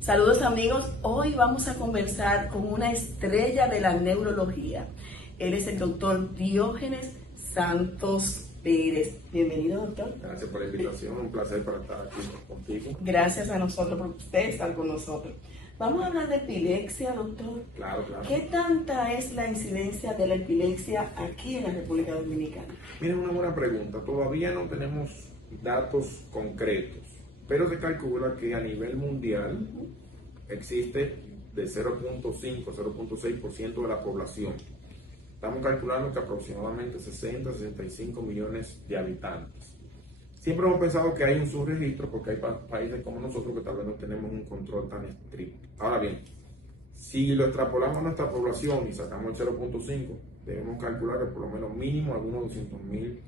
Saludos amigos, hoy vamos a conversar con una estrella de la neurología. Él es el doctor Diógenes Santos Pérez. Bienvenido, doctor. Gracias por la invitación, un placer para estar aquí contigo. Gracias a nosotros por usted estar con nosotros. Vamos a hablar de epilepsia, doctor. Claro. ¿Qué tanta es la incidencia de la epilepsia aquí en la República Dominicana? Miren, una buena pregunta. Todavía no tenemos datos concretos, pero se calcula que a nivel mundial existe de 0.5-0.6% de la población. Estamos calculando que aproximadamente 60-65 millones de habitantes. Siempre hemos pensado que hay un subregistro porque hay países como nosotros que tal vez no tenemos un control tan estricto. Ahora bien, si lo extrapolamos a nuestra población y sacamos el 0.5, debemos calcular que por lo menos mínimo algunos 200.000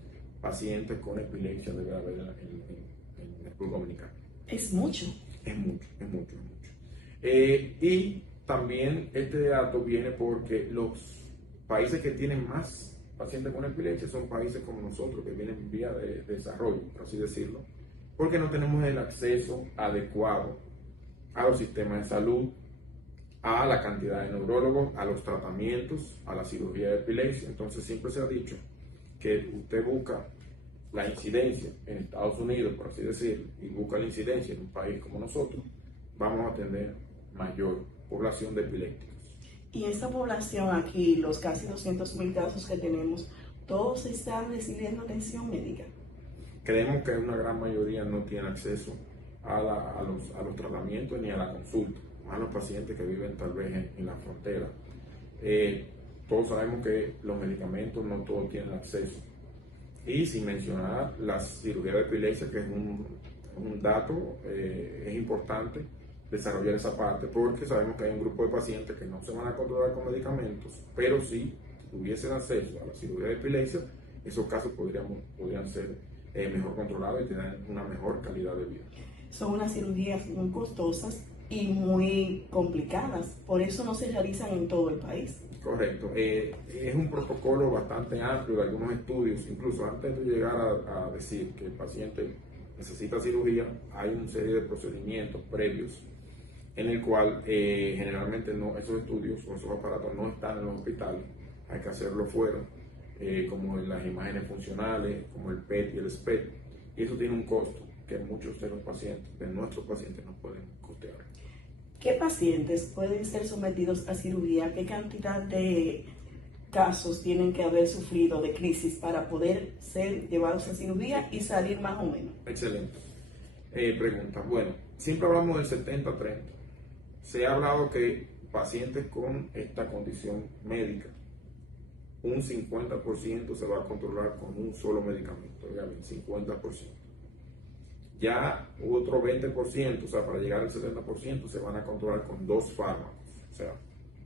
pacientes con epilepsia debe haber en la República Dominicana. Es mucho. Es mucho. Y también este dato viene porque los países que tienen más pacientes con epilepsia son países como nosotros, que vienen en vía de desarrollo, por así decirlo, porque no tenemos el acceso adecuado a los sistemas de salud, a la cantidad de neurólogos, a los tratamientos, a la cirugía de epilepsia. Entonces siempre se ha dicho que usted busca la incidencia en Estados Unidos, por así decirlo, y busca la incidencia en un país como nosotros, vamos a tener mayor población de epilépticos. Y esta población aquí, los casi 200.000 casos que tenemos, ¿todos están recibiendo atención médica? Creemos que una gran mayoría no tiene acceso a los tratamientos ni a la consulta, más los pacientes que viven tal vez en la frontera. Todos sabemos que los medicamentos no todos tienen acceso. Y sin mencionar la cirugía de epilepsia, que es un dato, es importante desarrollar esa parte, porque sabemos que hay un grupo de pacientes que no se van a controlar con medicamentos, pero si tuviesen acceso a la cirugía de epilepsia, esos casos podrían ser mejor controlados y tener una mejor calidad de vida. Son unas cirugías muy costosas y muy complicadas, por eso no se realizan en todo el país. Correcto, es un protocolo bastante amplio de algunos estudios, incluso antes de llegar a decir que el paciente necesita cirugía, hay una serie de procedimientos previos en el cual generalmente esos estudios o esos aparatos no están en los hospitales, hay que hacerlo fuera, como en las imágenes funcionales, como el PET y el SPECT, y eso tiene un costo que muchos de nuestros pacientes no pueden costear. ¿Qué pacientes pueden ser sometidos a cirugía? ¿Qué cantidad de casos tienen que haber sufrido de crisis para poder ser llevados a cirugía y salir más o menos? Excelente pregunta. Bueno, siempre hablamos del 70-30. Se ha hablado que pacientes con esta condición médica, un 50% se va a controlar con un solo medicamento, obviamente, 50%. Ya otro 20%, o sea, para llegar al 70%, se van a controlar con dos fármacos, o sea,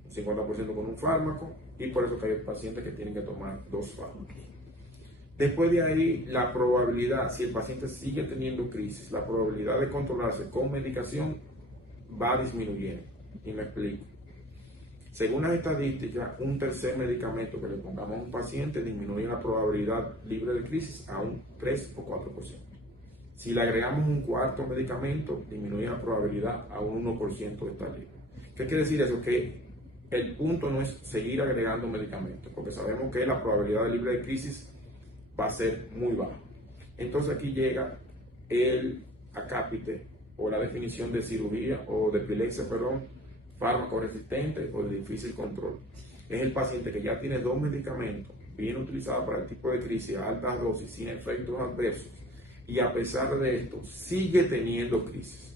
un 50% con un fármaco, y por eso que hay pacientes que tienen que tomar dos fármacos. Después de ahí, la probabilidad, si el paciente sigue teniendo crisis, la probabilidad de controlarse con medicación va disminuyendo. Y me explico. Según las estadísticas, un tercer medicamento que le pongamos a un paciente disminuye la probabilidad libre de crisis a un 3 o 4%. Si le agregamos un cuarto medicamento, disminuye la probabilidad a un 1% de estar libre. ¿Qué quiere decir eso? Que el punto no es seguir agregando medicamentos, porque sabemos que la probabilidad de libre de crisis va a ser muy baja. Entonces aquí llega el acápite o la definición de cirugía o de epilepsia, fármaco resistente o de difícil control. Es el paciente que ya tiene dos medicamentos bien utilizados para el tipo de crisis a altas dosis sin efectos adversos y a pesar de esto sigue teniendo crisis.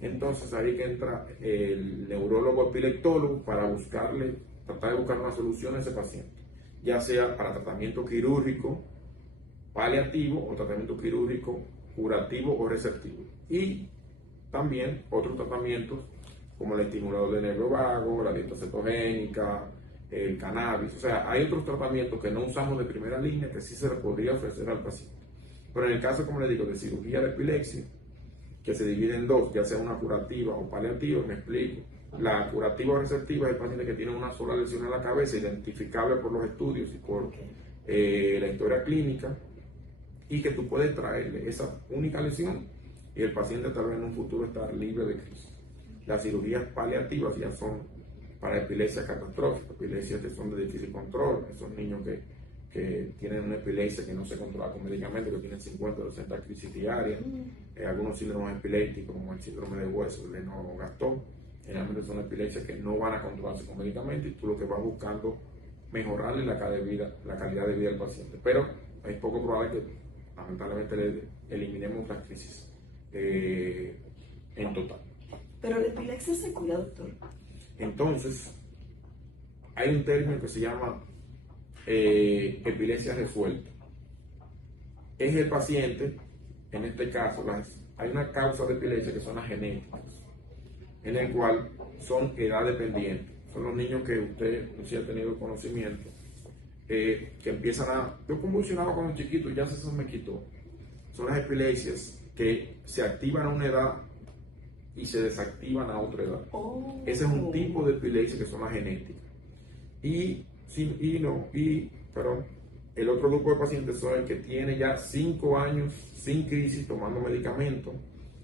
Entonces ahí que entra el neurólogo epileptólogo para tratar de buscar una solución a ese paciente, ya sea para tratamiento quirúrgico paliativo o tratamiento quirúrgico curativo o receptivo, y también otros tratamientos como el estimulador de nervio vago, la dieta cetogénica, el cannabis. O sea, hay otros tratamientos que no usamos de primera línea que sí se le podría ofrecer al paciente. Pero en el caso, como le digo, de cirugía de epilepsia, que se divide en dos, ya sea una curativa o paliativa, me explico. La curativa o receptiva es el paciente que tiene una sola lesión en la cabeza, identificable por los estudios y por la historia clínica, y que tú puedes traerle esa única lesión y el paciente tal vez en un futuro estar libre de crisis. Las cirugías paliativas ya son para epilepsia catastrófica, epilepsias que son de difícil control, esos niños que tienen una epilepsia que no se controla con medicamentos, que tienen 50 o 60 crisis diarias, algunos síndromes epilépticos como el síndrome de hueso, el Lennox-Gastaut, generalmente son epilepsias que no van a controlarse con medicamentos y tú lo que vas buscando mejorarle la calidad de vida del paciente. Pero es poco probable que lamentablemente le eliminemos las crisis en total. Pero la epilepsia se cura, doctor. Entonces, hay un término que se llama epilepsia resuelta. Es el paciente, en este caso, hay una causa de epilepsia que son las genéticas, en el cual son edad dependientes. Son los niños que usted no se ha tenido conocimiento, que empiezan a... Yo convulsionaba cuando chiquito y ya eso me quitó. Son las epilepsias que se activan a una edad y se desactivan a otra edad. Ese es un tipo de epilepsia que son las genéticas. Pero el otro grupo de pacientes son el que tiene ya 5 años sin crisis tomando medicamentos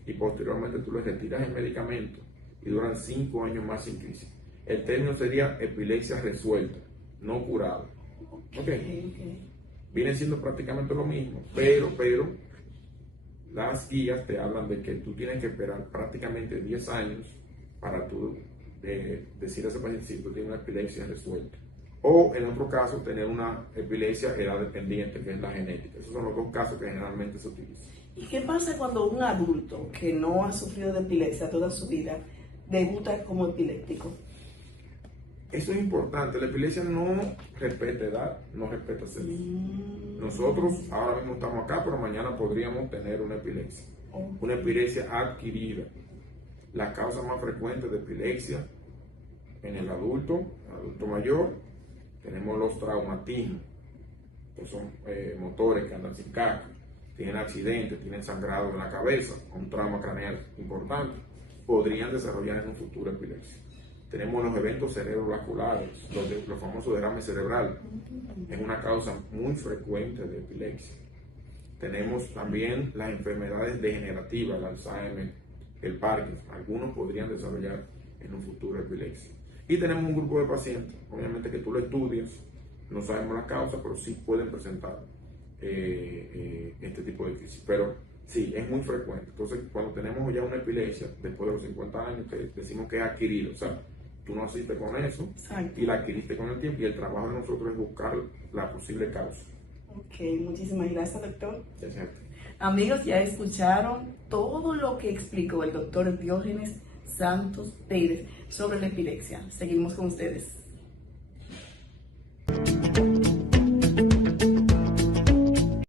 y posteriormente tú les retiras el medicamento y duran 5 años más sin crisis. El término sería epilepsia resuelta, no curada. Okay. Viene siendo prácticamente lo mismo, pero las guías te hablan de que tú tienes que esperar prácticamente 10 años para tú decir a ese paciente si tú tienes una epilepsia resuelta. O en otro caso, tener una epilepsia edad dependiente, que es la genética. Esos son los dos casos que generalmente se utilizan. ¿Y qué pasa cuando un adulto que no ha sufrido de epilepsia toda su vida debuta como epiléptico? Eso es importante. La epilepsia no respeta edad, no respeta sexo. Nosotros ahora mismo estamos acá, pero mañana podríamos tener una epilepsia. Una epilepsia adquirida. La causa más frecuente de epilepsia en el adulto mayor, tenemos los traumatismos, que son motores que andan sin casco, tienen accidentes, tienen sangrado en la cabeza, un trauma craneal importante, podrían desarrollar en un futuro epilepsia. Tenemos los eventos cerebrovasculares, los famosos derrames cerebrales, es una causa muy frecuente de epilepsia. Tenemos también las enfermedades degenerativas, el Alzheimer, el Parkinson, algunos podrían desarrollar en un futuro epilepsia. Y tenemos un grupo de pacientes, obviamente que tú lo estudias, no sabemos la causa, pero sí pueden presentar este tipo de crisis. Pero sí, es muy frecuente. Entonces, cuando tenemos ya una epilepsia, después de los 50 años, que decimos que es adquirido, o sea, tú naciste con eso. Exacto. Y la adquiriste con el tiempo, y el trabajo de nosotros es buscar la posible causa. Ok, muchísimas gracias, doctor. Exacto. Amigos, ya escucharon todo lo que explicó el doctor Diógenes Santos Pérez sobre la epilepsia. Seguimos con ustedes.